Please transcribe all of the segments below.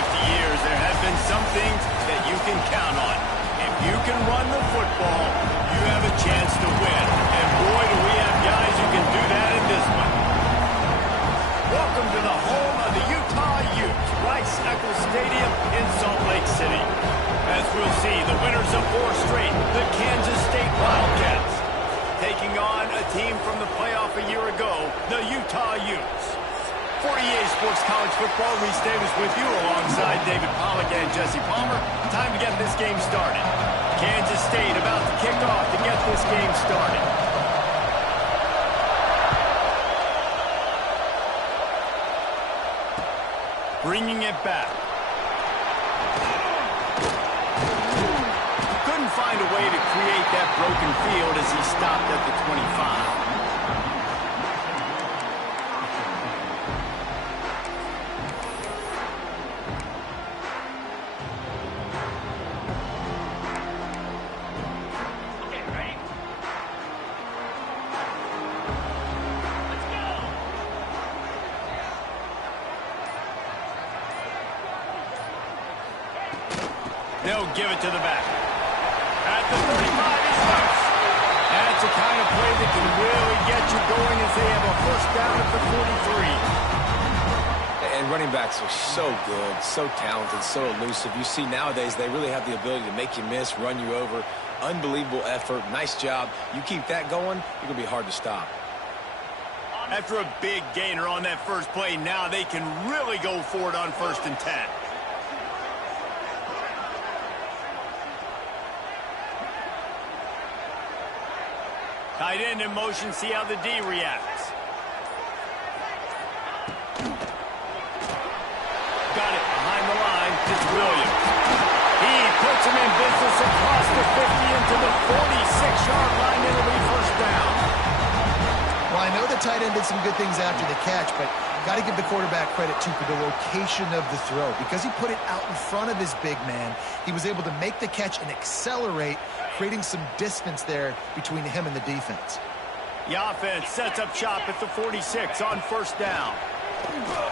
years, there have been some things that you can count on. If you can run the football, you have a chance to win. And boy, do we have guys who can do that in this one. Welcome to the home of the Utah Utes, Rice-Eccles Stadium in Salt Lake City. As we'll see, the winners of 4 straight, the Kansas State Wildcats, taking on a team from the playoff a year ago, the Utah Utes. For EA Sports College Football, Reese Davis with you alongside David Pollack and Jesse Palmer. Time to get this game started. Kansas State about to kick off to get this game started. Bringing it back. Couldn't find a way to create that broken field as he stopped at the 25. They'll give it to the back. At the 35, he's loose. That's the kind of play that can really get you going as they have a first down at the 43. And running backs are so good, so talented, so elusive. You see nowadays they really have the ability to make you miss, run you over. Unbelievable effort. Nice job. You keep that going, you're going to be hard to stop. After a big gainer on that first play, now they can really go for it on 1st and 10. Tight end in motion, see how the D reacts. Got it behind the line, it's Williams. He puts him in business across the 50 into the 46-yard line. It'll be first down. Well, I know the tight end did some good things after the catch, but got to give the quarterback credit, too, for the location of the throw. Because he put it out in front of his big man, he was able to make the catch and accelerate, creating some distance there between him and the defense. The offense sets up shop at the 46 on first down. Complete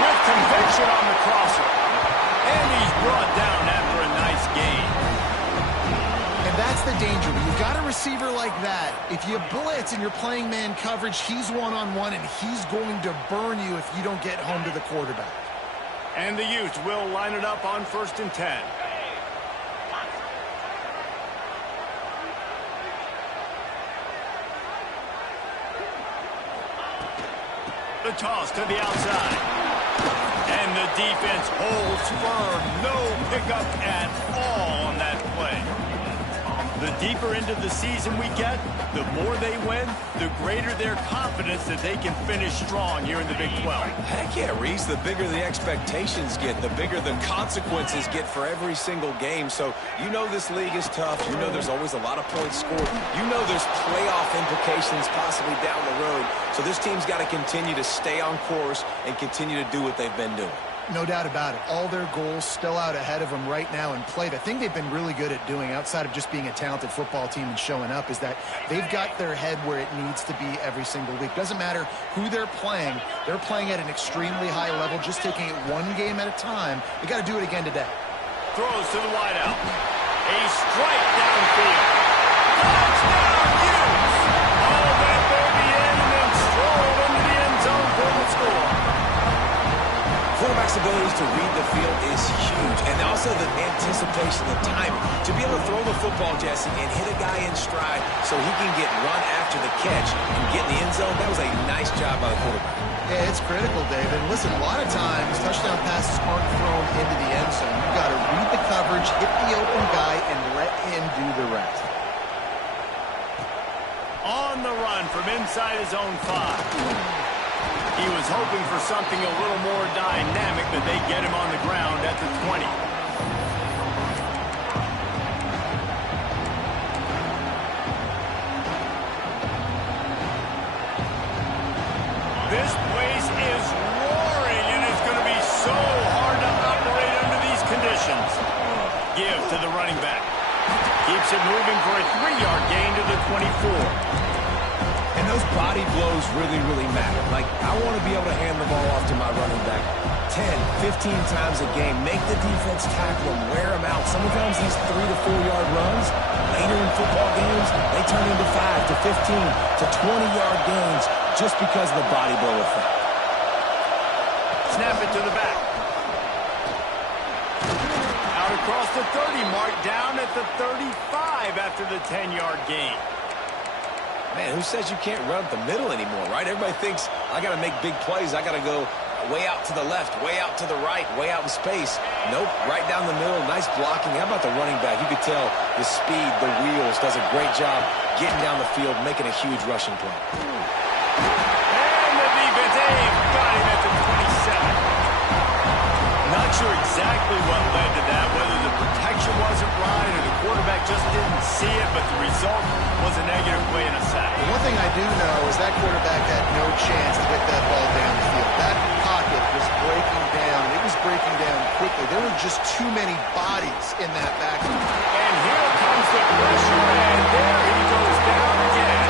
with conviction on the crosser. And he's brought down after a nice gain. And that's the danger. When you've got a receiver like that, if you blitz and you're playing man coverage, he's one-on-one, and he's going to burn you if you don't get home to the quarterback. And the Utes will line it up on 1st and 10. The toss to the outside. And the defense holds firm. No pickup at all on that play. The deeper into the season we get, the more they win, the greater their confidence that they can finish strong here in the Big 12. Heck yeah, Reese. The bigger the expectations get, the bigger the consequences get for every single game. So you know this league is tough. You know there's always a lot of points scored. You know there's playoff implications possibly down the road. So this team's got to continue to stay on course and continue to do what they've been doing. No doubt about it. All their goals still out ahead of them right now in play. The thing they've been really good at doing, outside of just being a talented football team and showing up, is that they've got their head where it needs to be every single week. Doesn't matter who they're playing at an extremely high level, just taking it one game at a time. They got to do it again today. Throws to the wideout. A strike downfield. Touchdown, Utes! All that baby in and then stroll into the end zone for the score. Quarterback's abilities to read the field is huge, and also the anticipation, the timing. To be able to throw the football, Jesse, and hit a guy in stride so he can get run after the catch and get in the end zone, that was a nice job by the quarterback. Yeah, it's critical, David. Listen, a lot of times touchdown passes aren't thrown into the end zone. You've got to read the coverage, hit the open guy, and let him do the rest. On the run from inside his own 5. He was hoping for something a little more dynamic, but they get him on the ground at the 20. This place is roaring, and it's going to be so hard to operate under these conditions. Give to the running back. Keeps it moving for a 3-yard gain to the 24. And And those body blows really, really matter. Like, I want to be able to hand the ball off to my running back 10, 15 times a game. Make the defense tackle him, wear him out. Sometimes these 3 to 4 yard runs, later in football games, they turn into 5 to 15 to 20-yard gains just because of the body blow effect. Snap it to the back. Out across the 30 mark, down at the 35 after the 10-yard gain. Man, who says you can't run up the middle anymore, right? Everybody thinks I got to make big plays. I got to go way out to the left, way out to the right, way out in space. Nope, right down the middle. Nice blocking. How about the running back? You could tell the speed, the wheels, does a great job getting down the field, making a huge rushing play. And the defense, got him at the 27. Not sure exactly what led to that, whether the protection wasn't right or the quarterback just didn't see it, but the result was a negative play and a sack. The one thing I do know is that quarterback had no chance to get that ball down the field. That pocket was breaking down. It was breaking down quickly. There were just too many bodies in that backfield. And here comes the pressure, and there he goes down again.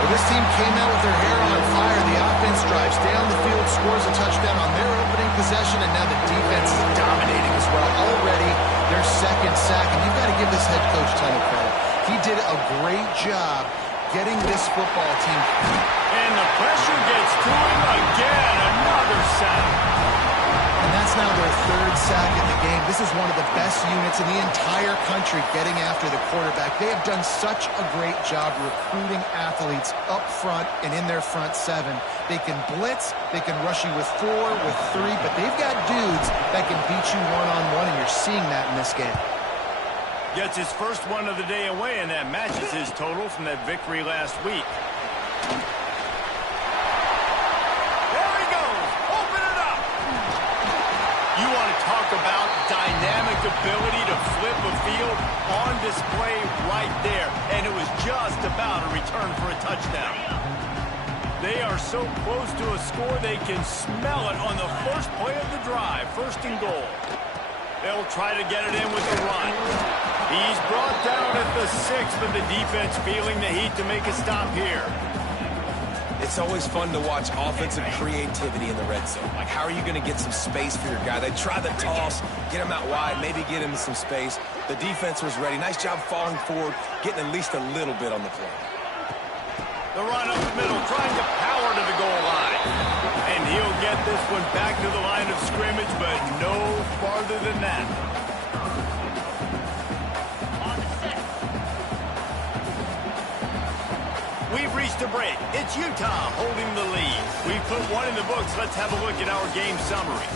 Well, this team came out with their hair on fire. The offense drives down the field, scores a touchdown on their opening possession, and now the defense is dominating as well. Already their second sack, and you've got to give this head coach a ton of credit. He did a great job getting this football team. And the pressure gets to him again, another sack. And that's now their third sack in the game. This is one of the best units in the entire country getting after the quarterback. They have done such a great job recruiting athletes up front and in their front seven. They can blitz, they can rush you with 4, with 3, but they've got dudes that can beat you one-on-one, and you're seeing that in this game. Gets his first one of the day away, and that matches his total from that victory last week. There he goes. Open it up. You want to talk about dynamic ability to flip a field on display right there. And it was just about a return for a touchdown. They are so close to a score, they can smell it on the first play of the drive. First and goal. They'll try to get it in with the run. He's brought down at the 6, but the defense feeling the heat to make a stop here. It's always fun to watch offensive creativity in the red zone. Like, how are you going to get some space for your guy? They try the toss, get him out wide, maybe get him some space. The defense was ready. Nice job falling forward, getting at least a little bit on the play. The run up the middle, trying to power to the goal line. And he'll get this one back to the line of scrimmage, but no farther than that. We've reached a break. It's Utah holding the lead. We've put one in the books. Let's have a look at our game summary.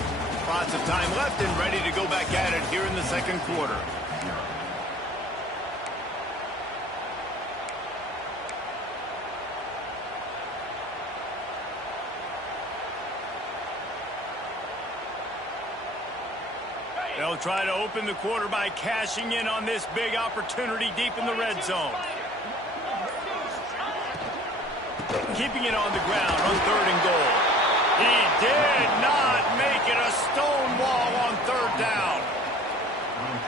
Lots of time left and ready to go back at it here in the second quarter. They'll try to open the quarter by cashing in on this big opportunity deep in the red zone. Keeping it on the ground on 3rd and goal. He did not make it a stone wall on 3rd down.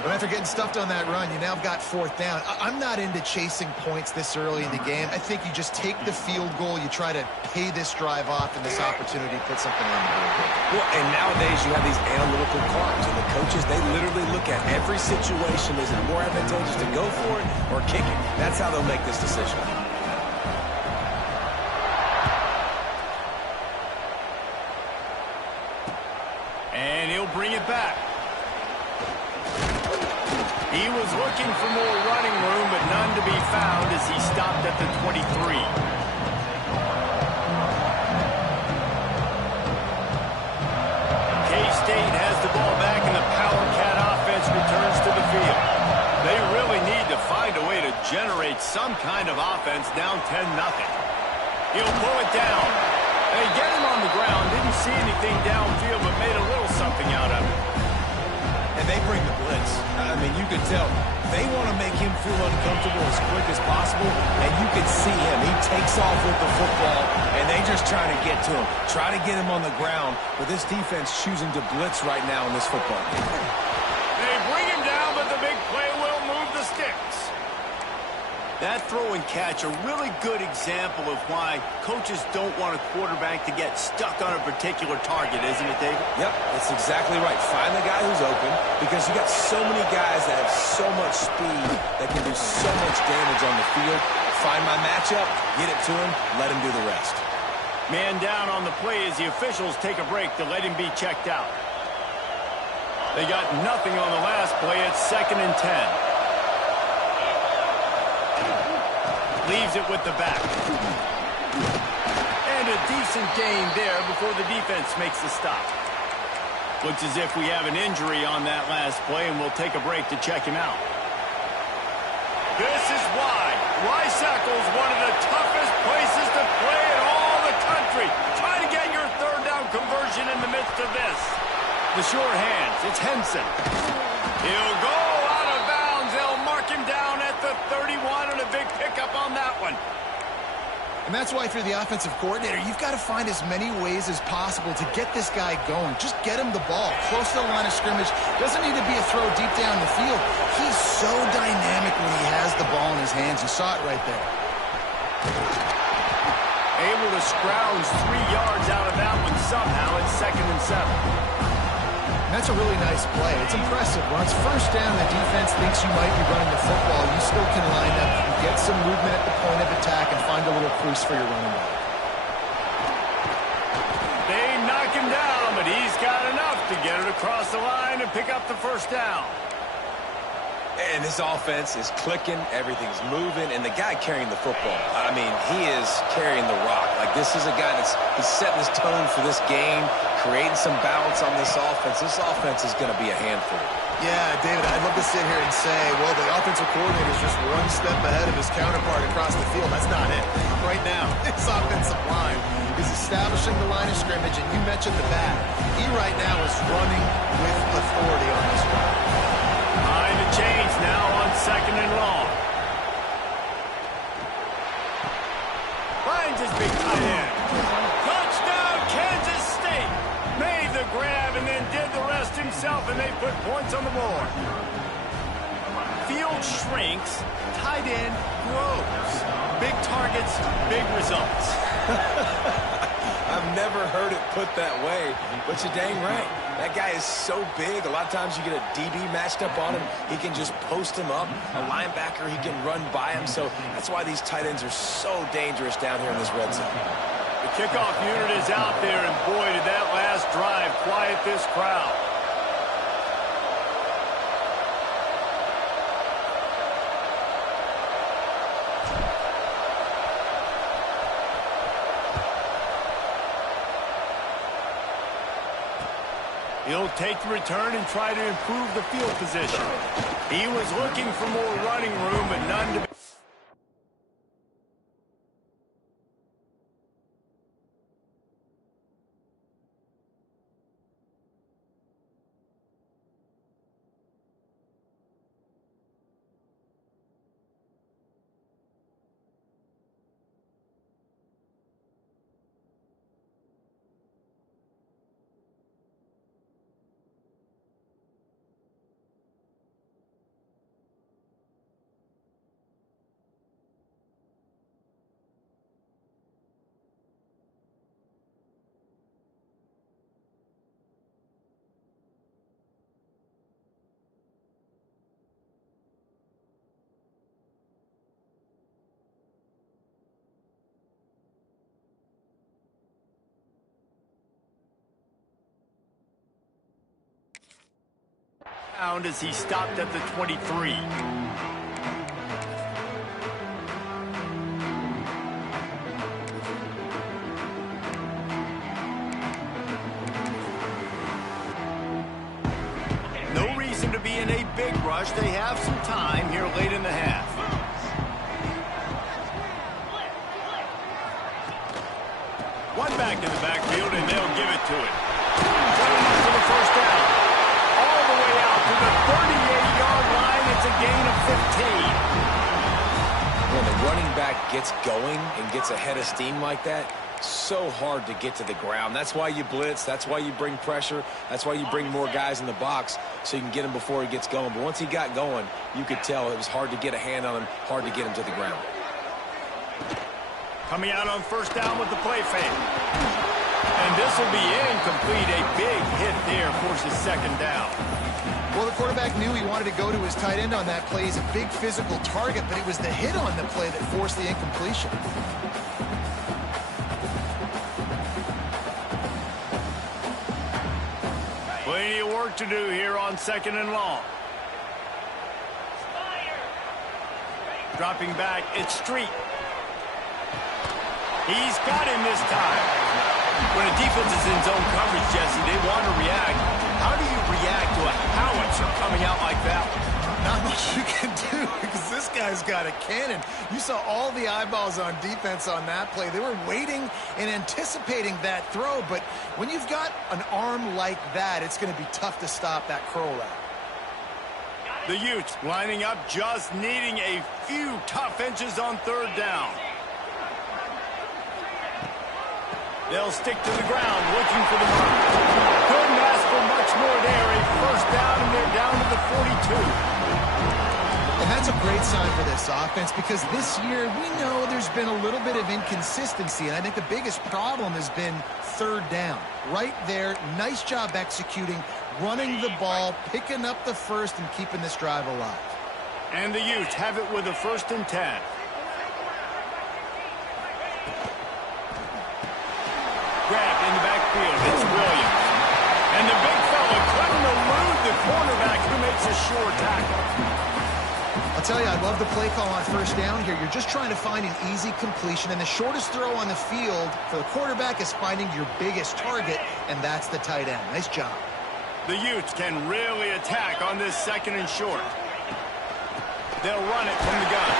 But after getting stuffed on that run, you now got 4th down. I'm not into chasing points this early in the game. I think you just take the field goal, you try to pay this drive off, and this opportunity to put something on the board. Well, and nowadays you have these analytical cards, and the coaches, they literally look at every situation. Is it more advantageous to go for it or kick it? That's how they'll make this decision. And he'll bring it back. He was looking for more running room, but none to be found as he stopped at the 23. K-State has the ball back, and the Power Cat offense returns to the field. They really need to find a way to generate some kind of offense down 10-0. He'll pull it down. They get him on the ground. Didn't see anything downfield, but made a little something out of it. And they bring the blitz. I mean, you can tell they want to make him feel uncomfortable as quick as possible, and you can see him. He takes off with the football, and they just try to get to him, try to get him on the ground, but this defense choosing to blitz right now in this football game. They bring him down, but the big play will move the sticks. That throw and catch, a really good example of why coaches don't want a quarterback to get stuck on a particular target, isn't it, David? Yep, that's exactly right. Find the guy who's open, because you got so many guys that have so much speed that can do so much damage on the field. Find my matchup, get it to him, let him do the rest. Man down on the play as the officials take a break to let him be checked out. They got nothing on the last play. It's 2nd and 10. Leaves it with the back. And a decent gain there before the defense makes the stop. Looks as if we have an injury on that last play, and we'll take a break to check him out. This is why Rice-Eccles, one of the toughest places to play in all the country. Try to get your third down conversion in the midst of this. The sure hands, it's Henson. He'll go out of bounds. They'll mark him down at the 31, and a big pickup on that one. And that's why, if you're the offensive coordinator, you've got to find as many ways as possible to get this guy going. Just get him the ball close to the line of scrimmage. Doesn't need to be a throw deep down the field. He's so dynamic when he has the ball in his hands. You saw it right there. Able to scrounge 3 yards out of that one somehow. It's 2nd and 7. That's a really nice play. It's impressive. When it's first down, the defense thinks you might be running the football. You still can line up, get some movement at the point of attack, and find a little crease for your running back. They knock him down, but he's got enough to get it across the line and pick up the first down. And this offense is clicking, everything's moving, and the guy carrying the football, I mean, he is carrying the rock. Like, this is a guy he's setting his tone for this game, creating some balance on this offense. This offense is going to be a handful. Yeah, David, I'd love to sit here and say, well, the offensive coordinator is just one step ahead of his counterpart across the field. That's not it. Right now, this offensive line is establishing the line of scrimmage, and you mentioned the back. He right now is running with authority on this run. Behind the chains now on 2nd and long. Finds his big tight end. Touchdown, Kansas State. Made the grab and then did the rest himself, and they put points on the board. Field shrinks, tight end grows. Big targets, big results. I've never heard it put that way, but you're dang right. That guy is so big. A lot of times you get a DB matched up on him. He can just post him up. A linebacker, he can run by him. So that's why these tight ends are so dangerous down here in this red zone. The kickoff unit is out there, and boy, did that last drive quiet this crowd. He'll take the return and try to improve the field position. He was looking for more running room, but none to be. As he stopped at the 23. No reason to be in a big rush. They have some time here late in the half. One back in the backfield, and they'll give it to it. For the first down. All the way out to the 38-yard line. It's a gain of 15. When the running back gets going and gets ahead of steam like that, so hard to get to the ground. That's why you blitz. That's why you bring pressure. That's why you bring more guys in the box so you can get him before he gets going. But once he got going, you could tell it was hard to get a hand on him, hard to get him to the ground. Coming out on first down with the play fake. And this will be incomplete. A big hit there forces second down. Well, the quarterback knew he wanted to go to his tight end on that play. He's a big physical target, but it was the hit on the play that forced the incompletion. Plenty of work to do here on second and long. Dropping back, it's Street. He's got him this time. When a defense is in zone coverage, Jesse, they want to react. How do you react to a howitzer coming out like that? Not much you can do because this guy's got a cannon. You saw all the eyeballs on defense on that play. They were waiting and anticipating that throw, but when you've got an arm like that, it's going to be tough to stop that curl route. The Utes lining up, just needing a few tough inches on third down. They'll stick to the ground, looking for the mark. Couldn't ask for much more there. A first down, and they're down to the 42. And that's a great sign for this offense because this year we know there's been a little bit of inconsistency, and I think the biggest problem has been third down. Right there, nice job executing, running the ball, picking up the first, and keeping this drive alive. And the Utes have it with a 1st and 10. Grabbed in the backfield, it's Williams. And the big fella couldn't elude the cornerback who makes a sure tackle. I'll tell you, I love the play call on first down here. You're just trying to find an easy completion, and the shortest throw on the field for the quarterback is finding your biggest target, and that's the tight end. Nice job. The Utes can really attack on this 2nd and short. They'll run it from the gun.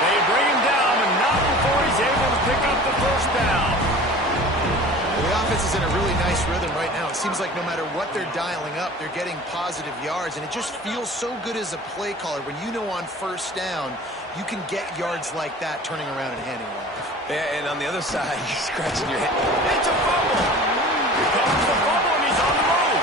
They bring him down, and not before he's able to pick up the first down. The offense is in a really nice rhythm right now. It seems like no matter what they're dialing up, they're getting positive yards, and it just feels so good as a play caller when you know on first down you can get yards like that turning around and handing it off. Yeah, and on the other side, you're scratching your head. It's a fumble. Here comes the fumble, and he's on the move.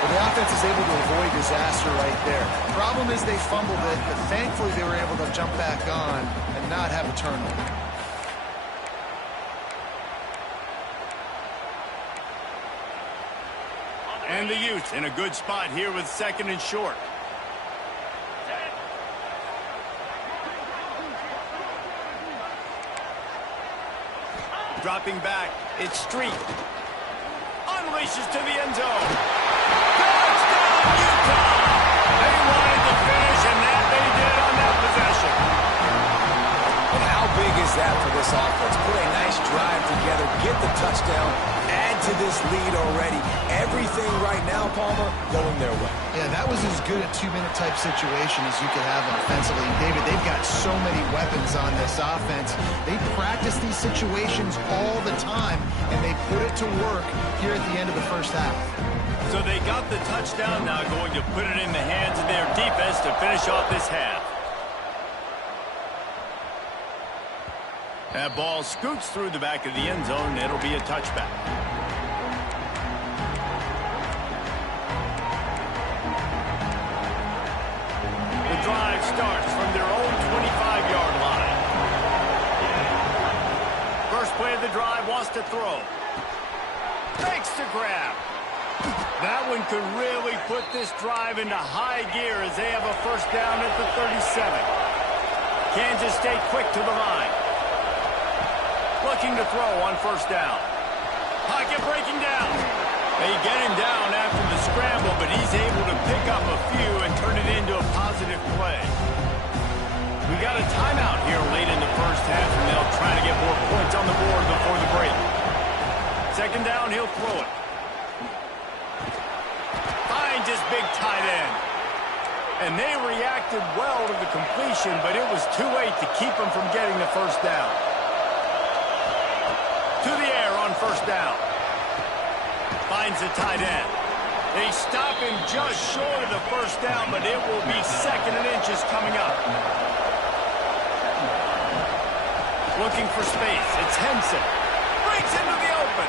Well, the offense is able to avoid disaster right there. The problem is they fumbled it, but thankfully they were able to jump back on and not have a turnover. And the Utes in a good spot here with 2nd and short. Dropping back, it's Street. Unleashes to the end zone. Touchdown, Utah! They wanted to finish, and that they did on that possession. And how big is that for this offense? Put a nice drive together, get the touchdown, add to this lead already. Everything right now, Palmer, going their way. Yeah, that was as good a 2-minute type situation as you could have offensively. David, they've got so many weapons on this offense. They practice these situations all the time, and they put it to work here at the end of the first half. So they got the touchdown, now going to put it in the hands of their defense to finish off this half. That ball scoots through the back of the end zone, and it'll be a touchback. The drive starts from their own 25-yard line. First play of the drive, wants to throw. Makes the grab. That one could really put this drive into high gear as they have a first down at the 37. Kansas State quick to the line. Looking to throw on first down. Pocket breaking down. They get him down after the scramble, but he's able to pick up a few and turn it into a positive play. We got a timeout here late in the first half, and they'll try to get more points on the board before the break. Second down, he'll throw it. Finds his big tight end. And they reacted well to the completion, but it was too late to keep him from getting the first down. To the air on first down. Finds the tight end. They stop him just short of the first down, but it will be 2nd and inches coming up. Looking for space. It's Henson. Breaks into the open.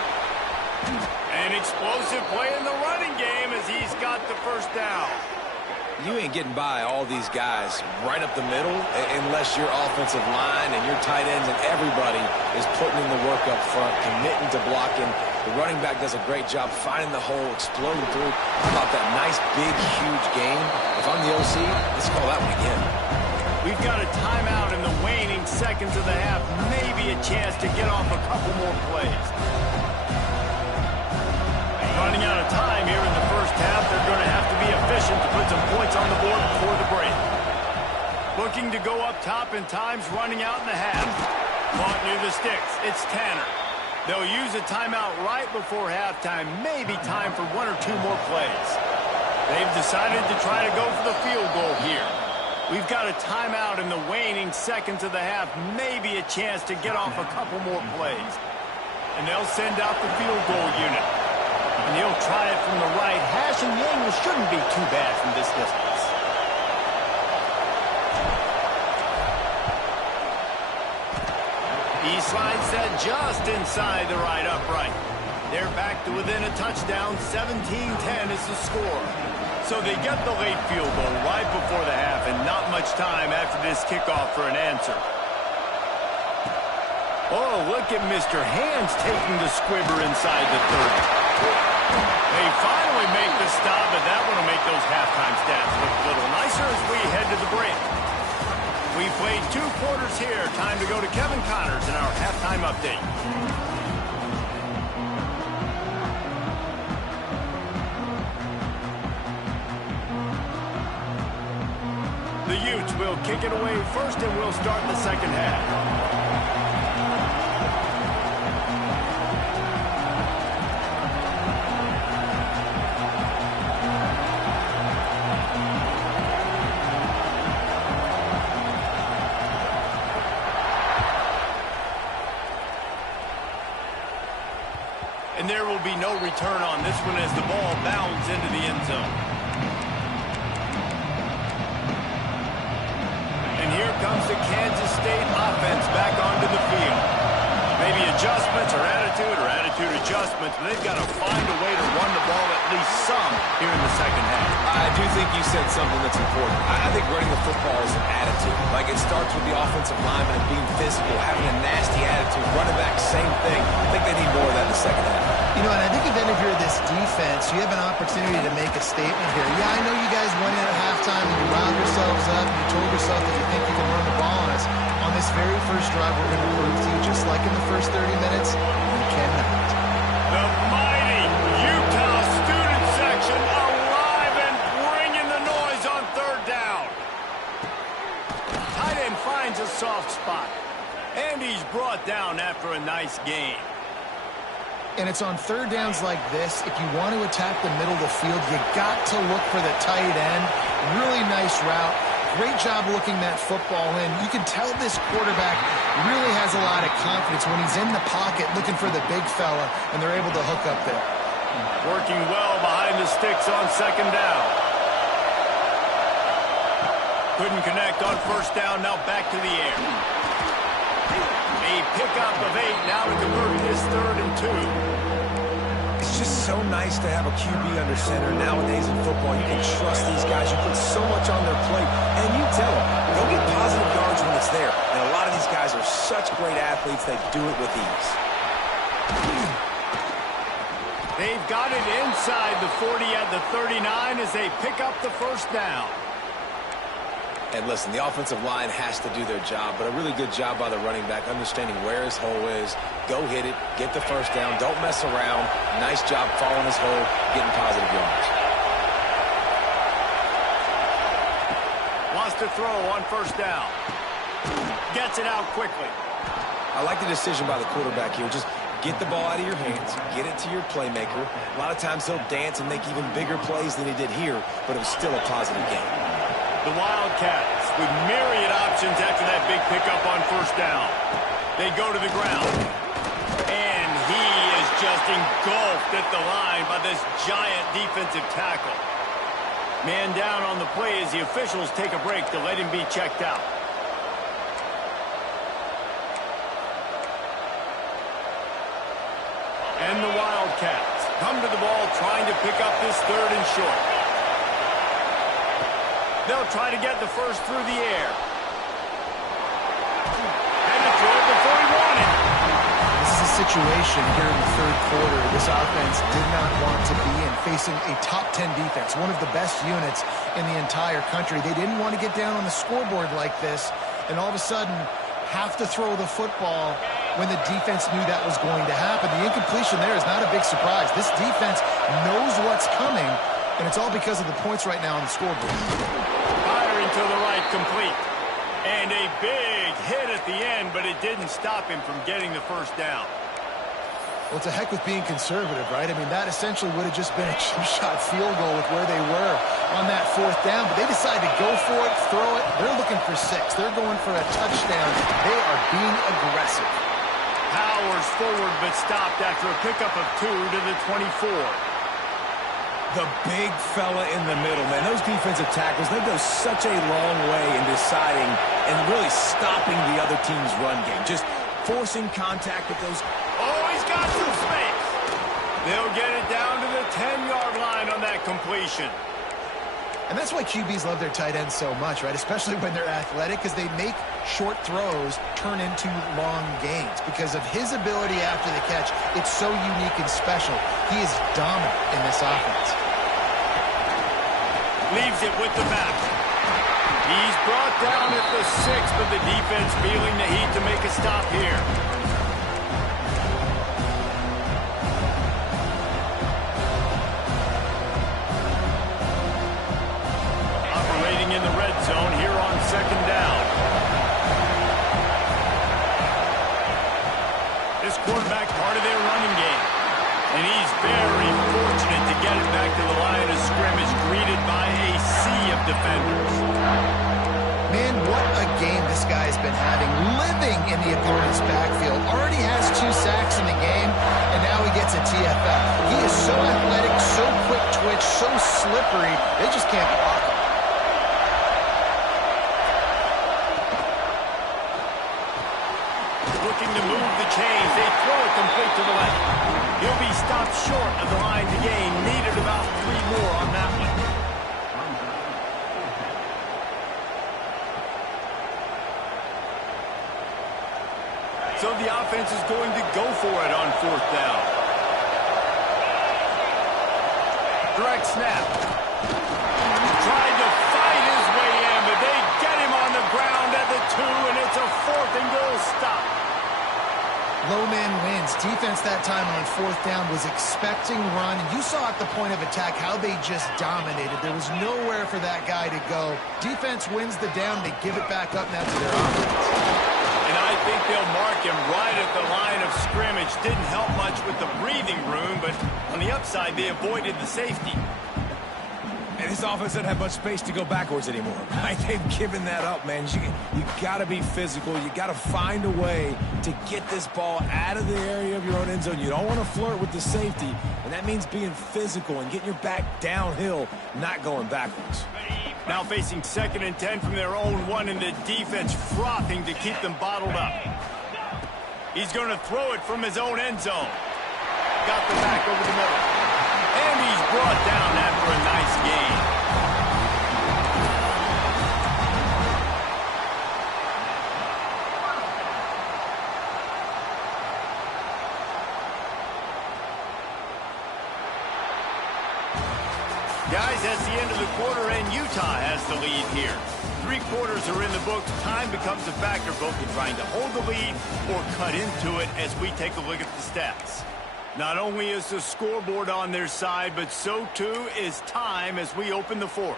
An explosive play in the running game as he's got the first down. You ain't getting by all these guys right up the middle unless your offensive line and your tight ends and everybody is putting in the work up front, committing to blocking. The running back does a great job finding the hole, exploding through. How about that nice, big, huge game? If I'm the OC, let's call that one again. We've got a timeout in the waning seconds of the half. Maybe a chance to get off a couple more plays. Running out of time here in the first half. They're going to have to be efficient to put some points on the board before the break. Looking to go up top in times, running out in the half. Caught near the sticks. It's Tanner. They'll use a timeout right before halftime. Maybe time for one or two more plays. They've decided to try to go for the field goal here. We've got a timeout in the waning seconds of the half. Maybe a chance to get off a couple more plays. And they'll send out the field goal unit. And he'll try it from the right hash, and the angle shouldn't be too bad from this distance. He slides that just inside the right upright. They're back to within a touchdown. 17-10 is the score. So they get the late field goal right before the half, and not much time after this kickoff for an answer. Oh, look at Mr. Hands taking the squibber inside the 30. They finally make the stop, but that one will make those halftime stats look a little nicer as we head to the break. We played 2 quarters here. Time to go to Kevin Connors in our halftime update. The Utes will kick it away first, and we'll start the second half. And there will be no return on this one as the ball bounds into the end zone. And here comes the Kansas State offense back onto the field. Maybe adjustments or attitude adjustments, but they've got to find a way to run the ball at least some here in the second half. I do think you said something that's important. I think running the football is an attitude. Like, it starts with the offensive lineman and being physical, having a nasty attitude. Running back, same thing. I think they need more of that in the second half. You know, and I think if any of you're this defense, you have an opportunity to make a statement here. Yeah, I know you guys went in at halftime and you riled yourselves up and you told yourself that you think you can run the ball on us. On this very first drive, we're going to prove to you, just like in the first 30 minutes, you cannot. The mighty Utah student section alive and bringing the noise on third down. Tight end finds a soft spot. And he's brought down after a nice gain. And it's on third downs like this, if you want to attack the middle of the field, you got to look for the tight end. Really nice route. Great job looking that football in. You can tell this quarterback really has a lot of confidence when he's in the pocket looking for the big fella, and they're able to hook up there. Working well behind the sticks on second down. Couldn't connect on first down, now back to the air. A pickup of 8 now to convert this 3rd and 2. It's just so nice to have a QB under center nowadays in football. You can trust these guys. You put so much on their plate. And you tell them, go get positive yards when it's there. And a lot of these guys are such great athletes, they do it with ease. They've got it inside the 40 at the 39 as they pick up the first down. And listen, the offensive line has to do their job, but a really good job by the running back, understanding where his hole is. Go hit it, get the first down, don't mess around. Nice job following his hole, getting positive yards. Wants to throw on first down. Gets it out quickly. I like the decision by the quarterback here. Just get the ball out of your hands, get it to your playmaker. A lot of times he'll dance and make even bigger plays than he did here, but it was still a positive game. The Wildcats with myriad options after that big pickup on first down. They go to the ground. And he is just engulfed at the line by this giant defensive tackle. Man down on the play as the officials take a break to let him be checked out. And the Wildcats come to the ball trying to pick up this 3rd and short. They'll try to get the first through the air. And to throw it before he wanted. This is a situation here in the 3rd quarter this offense did not want to be in, facing a top 10 defense, one of the best units in the entire country. They didn't want to get down on the scoreboard like this, and all of a sudden have to throw the football when the defense knew that was going to happen. The incompletion there is not a big surprise. This defense knows what's coming, and it's all because of the points right now on the scoreboard. Firing to the right, complete. And a big hit at the end, but it didn't stop him from getting the first down. Well, it's a heck with being conservative, right? I mean, that essentially would have just been a two-shot field goal with where they were on that 4th down, but they decided to go for it, throw it. They're looking for 6. They're going for a touchdown. They are being aggressive. Powers forward, but stopped after a pickup of 2 to the 24. The big fella in the middle, man. Those defensive tackles, they go such a long way in deciding and really stopping the other team's run game. Just forcing contact with those. Oh, he's got some space. They'll get it down to the 10-yard line on that completion. And that's why QBs love their tight ends so much, right? Especially when they're athletic, because they make short throws turn into long gains. Because of his ability after the catch, it's so unique and special. He is dominant in this offense. Leaves it with the back. He's brought down at the 6, but the defense feeling the heat to make a stop here. Operating in the red zone here on 2nd down. This quarterback part of their running game. And he's very fortunate to get it back to the line of scrimmage, greeted by a sea of defenders. Man, what a game this guy's been having, living in the opponent's backfield. Already has 2 sacks in the game, and now he gets a TFL. He is so athletic, so quick twitch, so slippery, they just can't block him. Looking to move the chains. They throw it complete to the left. He'll be stopped short of the line to gain. Needed about 3 more on that one. So the offense is going to go for it on 4th down. Direct snap. Tried to fight his way in, but they get him on the ground at the 2, and it's a 4th and goal stop. Low man wins. Defense that time on 4th down was expecting run. And you saw at the point of attack how they just dominated. There was nowhere for that guy to go. Defense wins the down. They give it back up now to their offense. And I think they'll mark him right at the line of scrimmage. Didn't help much with the breathing room, but on the upside, they avoided the safety. And this offense doesn't have much space to go backwards anymore, right? They've given that up, man. You got to be physical. You got to find a way to get this ball out of the area of your own end zone. You don't want to flirt with the safety, and that means being physical and getting your back downhill, not going backwards. Now facing 2nd and 10 from their own 1, and the defense frothing to keep them bottled up. He's going to throw it from his own end zone. Got the back over the middle. And he's brought down after a nice gain. Guys, that's the end of the quarter, and Utah has the lead here. 3 quarters are in the books. Time becomes a factor both in trying to hold the lead or cut into it as we take a look at the stats. Not only is the scoreboard on their side, but so too is time as we open the 4th.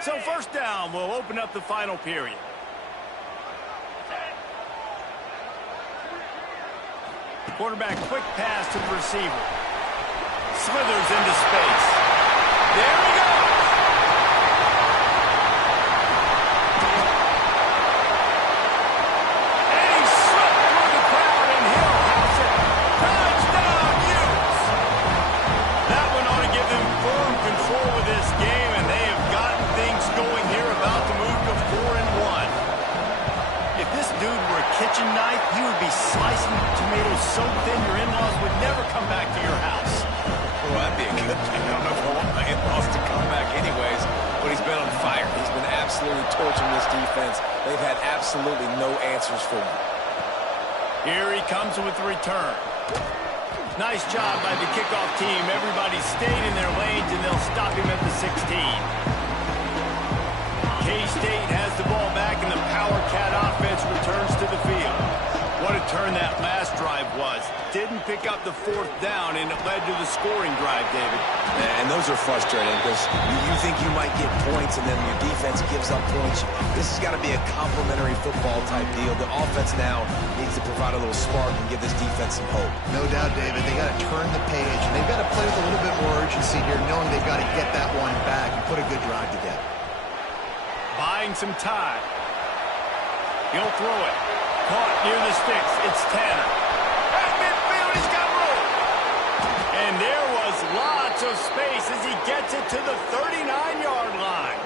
So 1st down will open up the final period. Quarterback quick pass to the receiver. Slithers into space. There he goes. And he slipped through the crowd, and he'll house it. Touchdown, Utes. That one ought to give them firm control of this game, and they have gotten things going here, about to move to 4-1. If this so thin your in-laws would never come back to your house. Well, that'd be a good thing. I don't know if I want my in-laws to come back anyways, but he's been on fire. He's been absolutely torching this defense. They've had absolutely no answers for him. Here he comes with the return. Nice job by the kickoff team. Everybody stayed in their lanes, and they'll stop him at the 16. K-State has the ball back, and the Power Cat offense returns to the field. What a turn that last drive was. Didn't pick up the 4th down, and it led to the scoring drive, David. And those are frustrating because you think you might get points, and then your defense gives up points. This has got to be a complementary football type deal. The offense now needs to provide a little spark and give this defense some hope. No doubt, David. They got to turn the page, and they've got to play with a little bit more urgency here, knowing they've got to get that one back and put a good drive together. Buying some time. He'll throw it. Caught near the sticks. It's Tanner. At midfield, he's got room. And there was lots of space as he gets it to the 39-yard line.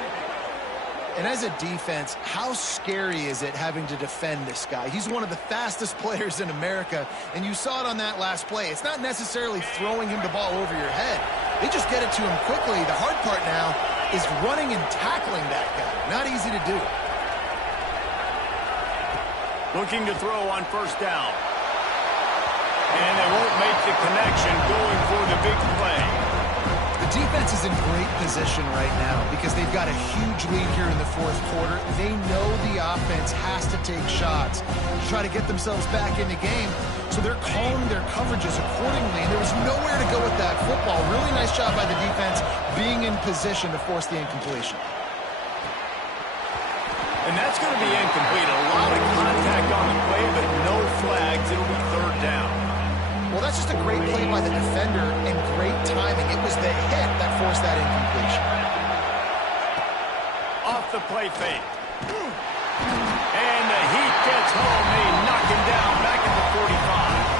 And as a defense, how scary is it having to defend this guy? He's one of the fastest players in America, and you saw it on that last play. It's not necessarily throwing him the ball over your head. They just get it to him quickly. The hard part now is running and tackling that guy. Not easy to do. Looking to throw on 1st down. And they won't make the connection, going for the big play. The defense is in great position right now because they've got a huge lead here in the 4th quarter. They know the offense has to take shots to try to get themselves back in the game, so they're calling their coverages accordingly, and there was nowhere to go with that football. Really nice job by the defense being in position to force the incompletion. And that's going to be incomplete. A lot of contact on the play, but no flags. It'll be 3rd down. Well, that's just a great play by the defender and great timing. It was the hit that forced that incompletion. Off the play fake. And the Heat gets home. They knock him down back at the 45.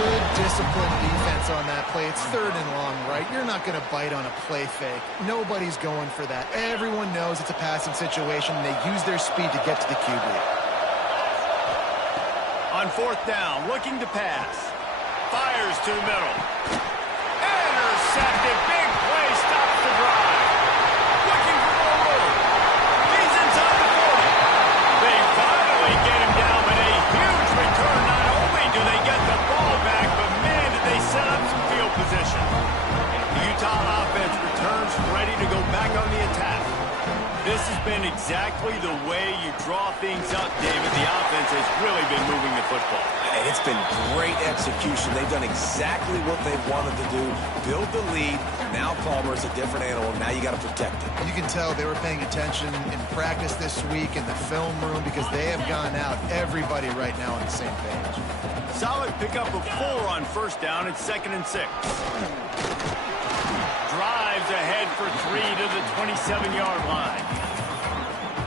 Good disciplined defense on that play. It's 3rd and long, right? You're not going to bite on a play fake. Nobody's going for that. Everyone knows it's a passing situation, and they use their speed to get to the QB. On 4th down, looking to pass. Fires to the middle. Intercepted. Big play. Stops the drive. Looking for more room. He's inside the 40. They finally get him down, but a huge return. Not only do they get the ball back, but man, did they set up some field position. The Utah offense returns ready to go back on the attack. This has been exactly the way you draw things up, David. The offense has really been moving the football. And it's been great execution. They've done exactly what they wanted to do. Build the lead. Now Palmer's a different animal. Now you got to protect it. You can tell they were paying attention in practice this week in the film room because they have gone out. Everybody right now on the same page. Solid pickup of 4 on 1st down. It's 2nd and 6. Drives ahead for 3 to the 27-yard line.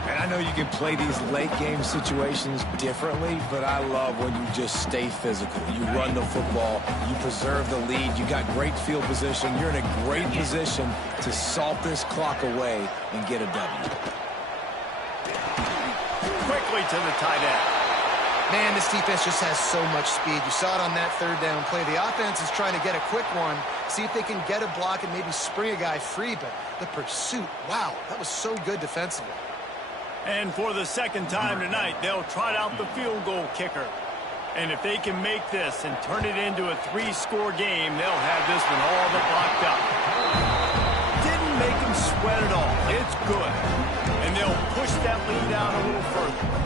And I know you can play these late-game situations differently, but I love when you just stay physical. You run the football. You preserve the lead. You got great field position. You're in a great position to salt this clock away and get a W. Quickly to the tight end. Man, this defense just has so much speed. You saw it on that 3rd down play. The offense is trying to get a quick one, see if they can get a block and maybe spring a guy free, but the pursuit, wow, that was so good defensively. And for the 2nd time tonight, they'll trot out the field goal kicker. And if they can make this and turn it into a 3-score game, they'll have this one all but locked up. Didn't make them sweat at all. It's good. And they'll push that lead out a little further.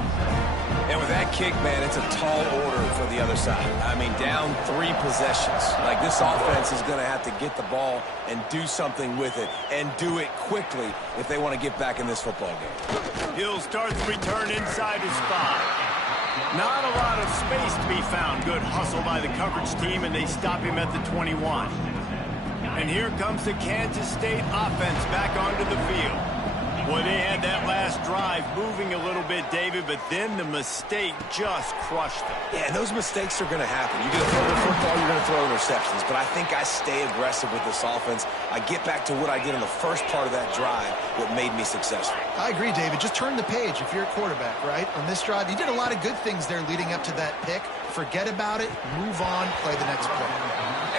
And with that kick, man, it's a tall order for the other side. I mean, down 3 possessions. Like, this offense is going to have to get the ball and do something with it, and do it quickly if they want to get back in this football game. He'll start the return inside his 5. Not a lot of space to be found. Good hustle by the coverage team, and they stop him at the 21. And here comes the Kansas State offense back onto the field. Well, they had that last drive moving a little bit, David, but then the mistake just crushed them. Yeah, and those mistakes are going to happen. You're going to throw the football, you're going to throw interceptions. But I think I stay aggressive with this offense. I get back to what I did in the first part of that drive, what made me successful. I agree, David. Just turn the page if you're a quarterback, right? On this drive, you did a lot of good things there leading up to that pick. Forget about it, move on, play the next play.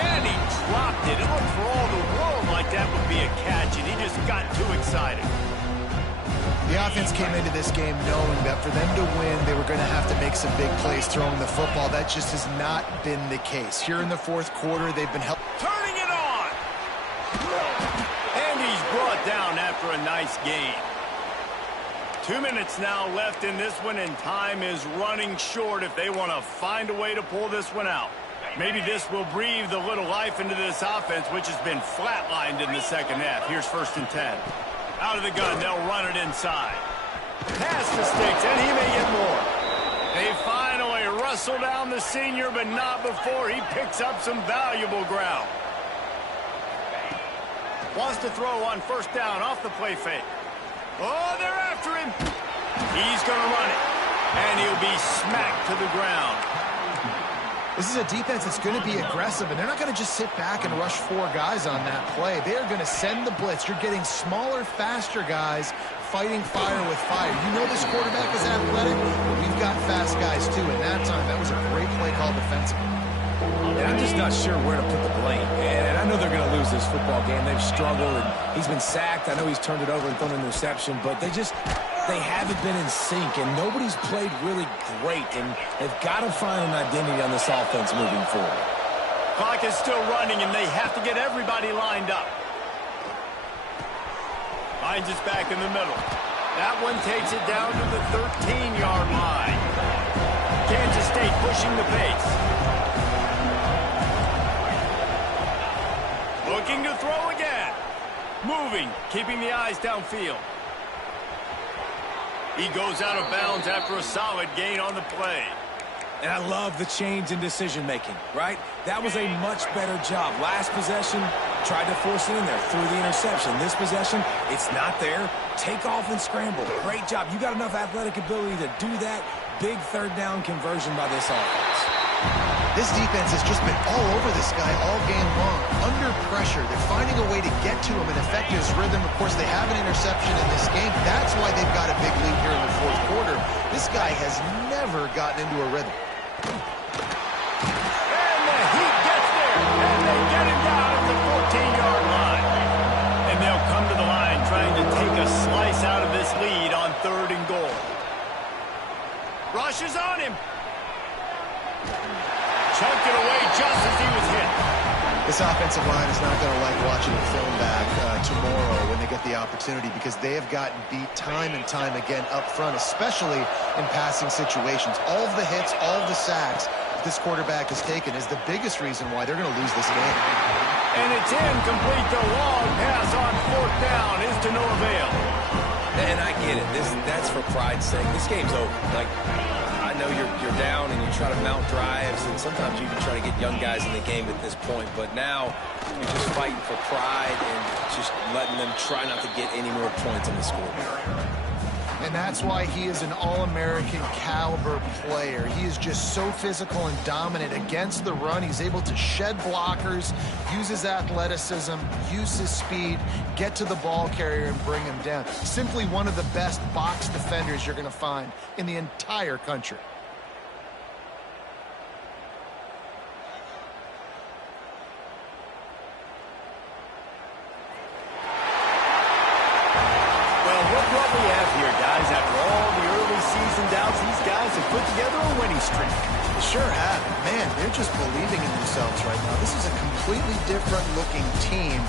And he dropped it. It looked for all the world like that would be a catch, and he just got too excited. The offense came into this game knowing that for them to win, they were going to have to make some big plays throwing the football. That just has not been the case. Here in the fourth quarter, they've been helping. Turning it on! And he's brought down after a nice gain. 2 minutes now left in this one, and time is running short if they want to find a way to pull this one out. Maybe this will breathe a little life into this offense, which has been flatlined in the second half. Here's 1st and 10. Out of the gun, they'll run it inside. Pass to Sticks, and he may get more. They finally wrestle down the senior, but not before he picks up some valuable ground. Wants to throw on 1st down off the play fake. Oh, they're after him. He's going to run it, and he'll be smacked to the ground. This is a defense that's going to be aggressive, and they're not going to just sit back and rush 4 guys on that play. They are going to send the blitz. You're getting smaller, faster guys fighting fire with fire. You know this quarterback is athletic, but we've got fast guys, too. And that time, that was a great play call defensively. And I'm just not sure where to put the blame. And I know they're going to lose this football game. They've struggled, and he's been sacked. I know he's turned it over and thrown an interception, but they haven't been in sync, and nobody's played really great, and they've got to find an identity on this offense moving forward. Clock is still running, and they have to get everybody lined up. Finds us back in the middle. That one takes it down to the 13-yard line. Kansas State pushing the pace. Looking to throw again. Moving, keeping the eyes downfield. He goes out of bounds after a solid gain on the play. And I love the change in decision-making, right? That was a much better job. Last possession, tried to force it in there, threw the interception. This possession, it's not there. Take off and scramble. Great job. You got enough athletic ability to do that. Big 3rd down conversion by this offense. This defense has just been all over this guy all game long. Under pressure, they're finding a way to get to him and affect his rhythm. Of course, they have an interception in this game. That's why they've got a big lead here in the fourth quarter. This guy has never gotten into a rhythm. And the Heat gets there, and they get him down at the 14-yard line. And they'll come to the line trying to take a slice out of this lead on 3rd and goal. Rushes on him. Chunked it away just as he was hit. This offensive line is not going to like watching the film back tomorrow when they get the opportunity, because they have gotten beat time and time again up front, especially in passing situations. All of the hits, all of the sacks that this quarterback has taken is the biggest reason why they're going to lose this game. And it's incomplete. The long pass on 4th down is to no avail. And I get it. That's for pride's sake. This game's over. Like, I know you're down and you try to mount drives, and sometimes you even try to get young guys in the game at this point. But now you're just fighting for pride and just letting them try not to get any more points on the scoreboard. And that's why he is an All-American caliber player. He is just so physical and dominant against the run. He's able to shed blockers, use his athleticism, use his speed, get to the ball carrier and bring him down. Simply one of the best box defenders you're going to find in the entire country. Put together a winning streak. They sure have. Man, they're just believing in themselves right now. This is a completely different looking team